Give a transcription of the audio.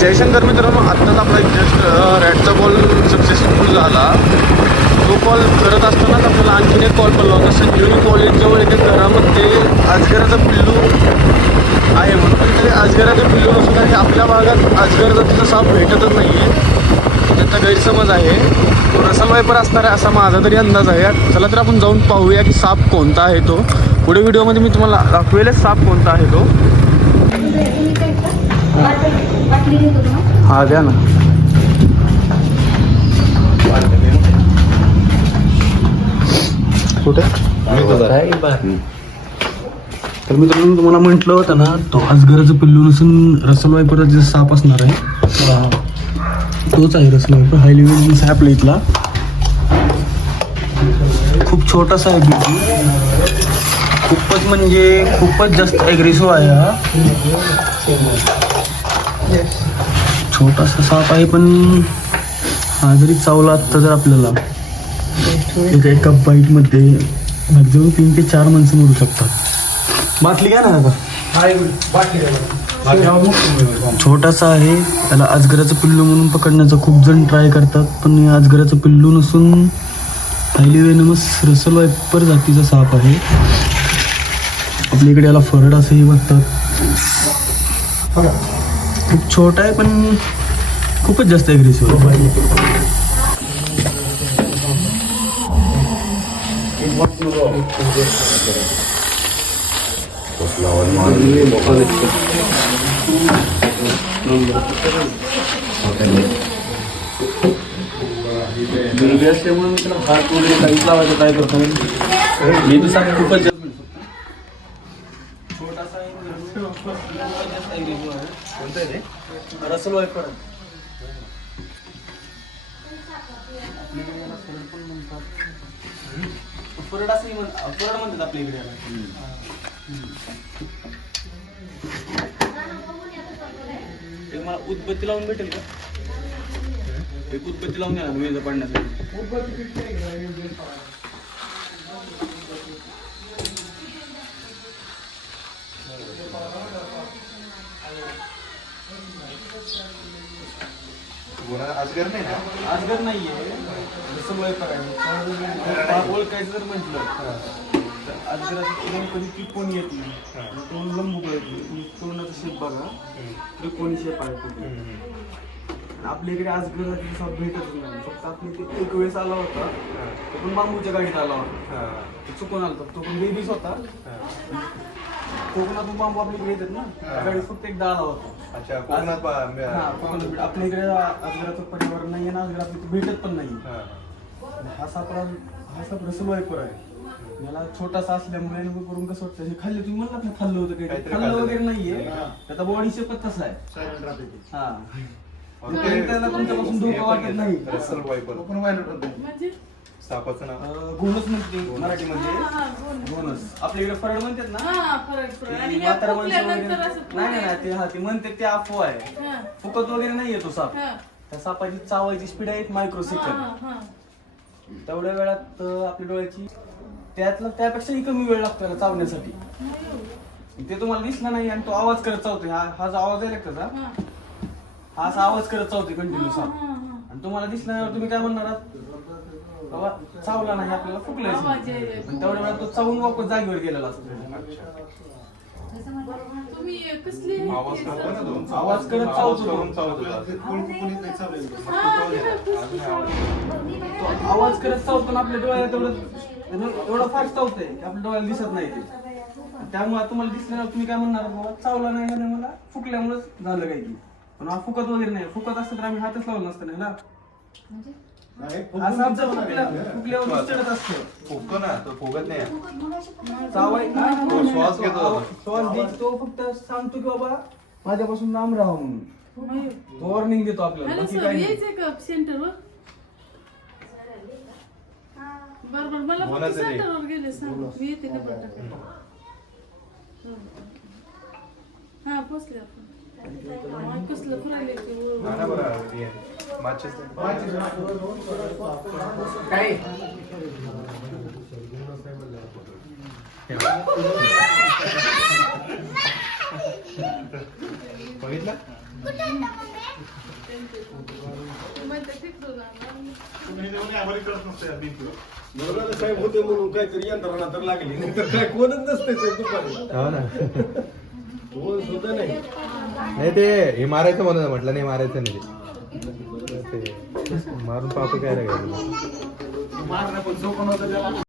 जयशंकर मित्रांनो आत्ताच आपला एक जस्ट रॅडचा कॉल सक्सेसफुल झाला. तो कॉल करत असतानाच आपल्याला आणखीन एक कॉल पडला होता. संजीवनी कॉलेजजवळ एका घरामध्ये अजगराचा पिल्लू आहे म्हणून. ते अजगराचं पिल्लू नसून आणि आपल्या भागात अजगर तिथं साप भेटतच नाही आहे त्याचा गैरसमज आहे. तो असणार आहे असा माझा तरी अंदाज आहे. चला तर आपण जाऊन पाहूया की साप कोणता आहे तो. पुढे व्हिडिओमध्ये मी तुम्हाला दाखवेलच साप कोणता आहे तो. हा द्या ना. कुठे? तर मित्रांनो तुम्हाला म्हटलं होतं ना तो अजगराचं पिल्लू नसून रसल वायपरचा जे साप असणार आहे तोच आहे रसल वायपर हाय वेल साप इथला. खूप छोटासा आहे बिलकुल खूपच म्हणजे खूपच जास्त ॲग्रेसिव्ह आहे हा. छोटासा साप आहे पण हा जरी चावला आत्ता जर आपल्याला एका एका बाईटमध्ये मॅक्झिमम तीन ते चार माणसं मरू शकतात. बाटली घ्या ना छोटासा आहे त्याला अजगराचं पिल्लू म्हणून पकडण्याचा खूप जण ट्राय करतात पण अजगराचं पिल्लू नसून पहिली वेनमस रसल वायपर जातीचा साप आहे. आपल्या इकडे याला फरड असंही म्हणतात. खूप छोटा आहे पण खूपच जास्त ॲग्रेसिव्ह आहे. मुलगी असल्यामुळे त्याला हात वगैरे काहीच लावायचं काय ते? रसल फरड असंही म्हण फरड म्हणतात आपल्या इकडे याला. एक मला उदबत्ती लावून भेटेल का एक उदबत्ती लावून द्या ना पडण्यासाठी अजगर नाही ना? आजगर नाहीये. जसं वायपर आहे. ओळखायचं जर म्हटलं तर आजगराचं तोंड कधी त्रिकोणी येत नाही. तोंड लंबू येत नाही. तोंडाचा शेप बघा त्रिकोणी शेप आहे. आपल्या इकडे आजगर दिवसा भेटतच नाही फक्त आपल्या इथे एक वेळेस आला होता. तो पण बांबूच्या गाडीत आला होता. तो चुकून आला होता. तो पण बेबीच होता. कोकणातून बांबू आपल्या इकडे येतात ना? त्या गाडीत फक्त एकदा आला होता. अच्छा कोकणात बा- हा, कोकणात भेट- आपल्या इकडे अजगराचं पर्यावरण नाही आपल्या इथे भेटत पण नाही हा. हा सापळा हा साप रसल वायपर आहे. याला छोटासा असल्यामुळे आणि करून कसं वाटतं हे खाल्लं तुम्ही म्हणलात ना खाल्लं होतं काही काहीतरी खाल्लं खाल्लं. वगैरे नाहीये. त्याचा बॉडी शेपच तसा आहे. हा. त्याला तुमच्यापासून धोका वाटत नाही. रसल वायपर म्हणजे? सापाचं नाव. म्हणते मराठीमध्ये हा, हा, बोल. घोणस आपल्या इकडे फरड म्हणतात ना? हा, ते म्हातारा माणसं वगैरे- नाही नाही नाही, ते हा ते म्हणते ते अफवा आहे. हा, फुकत वगैरे नाही येतो साप. हा, त्या सापाची चावायची स्पीड आहे एक मायक्रो हा, हा. तेवढ्या वेळात अं, आपल्या डोळ्याची त्यातला त्यापेक्षाही कमी वेळ लागतो त्याला चावण्यासाठी. ते तुम्हाला दिसला नाही आणि तो आवाज करत चावतोय. हा हा जो आवाज आहे ना त्याचा हा, असा आवाज करत चावतोय कंटिन्यू साप. आणि तुम्हाला दिसला नाही तुम्ही काय म्हणणार आहात? बाबा चावला नाही आपल्याला आहे. आणि तेवढ्या वेळात तो चावून वापस जागेवर गेलेला असतो तुम्ही कसली आवाज करतो चावतो. चावतो. हा, आवाज करत चावतो ना आपल्या डोळ्याला तेवढं एवढं फास्ट चावतंय की आपल्या डोळ्याला दिसत नाही ते त्यामुळे तुम्हाला दिसलं ना तुम्ही काय म्हणणार बाबा चावला नाही आणि मला फुकल्यामुळेच झालं काही की पण हा फुकत वगैरे नाही. फुकत असतं तर आम्ही हातच लावला नसतं नाही ना असं आमचं फुकल्या फुकल्यावर चढत असतं. फुगतो ना तो फुगत नाही. चावाय तो श्वास घेतो. होता. श्वास घेतो तो फक्त सांगतो की बाबा माझ्यापासून लांब राहा म्हणून. वॉर्निंग देतो आपल्याला हॅलो बाकी सर काही नाही. यायचंय का सेंटरवर बर बर मला बोला फक्त तरी. सेंटरवर गेले सांग. मी येते डबल टाकायला हा पोचले आपण. बघितलं नवऱ्याला साहेब काहीतरी यंत्रणा तर लागली नाही तर काय कोणच नसते ते दुपारी हो ना कोण सुद्धा नाही नाही ते हे मारायचं म्हणून म्हटलं नाही मारायचं नाही ते. मारून पाप काय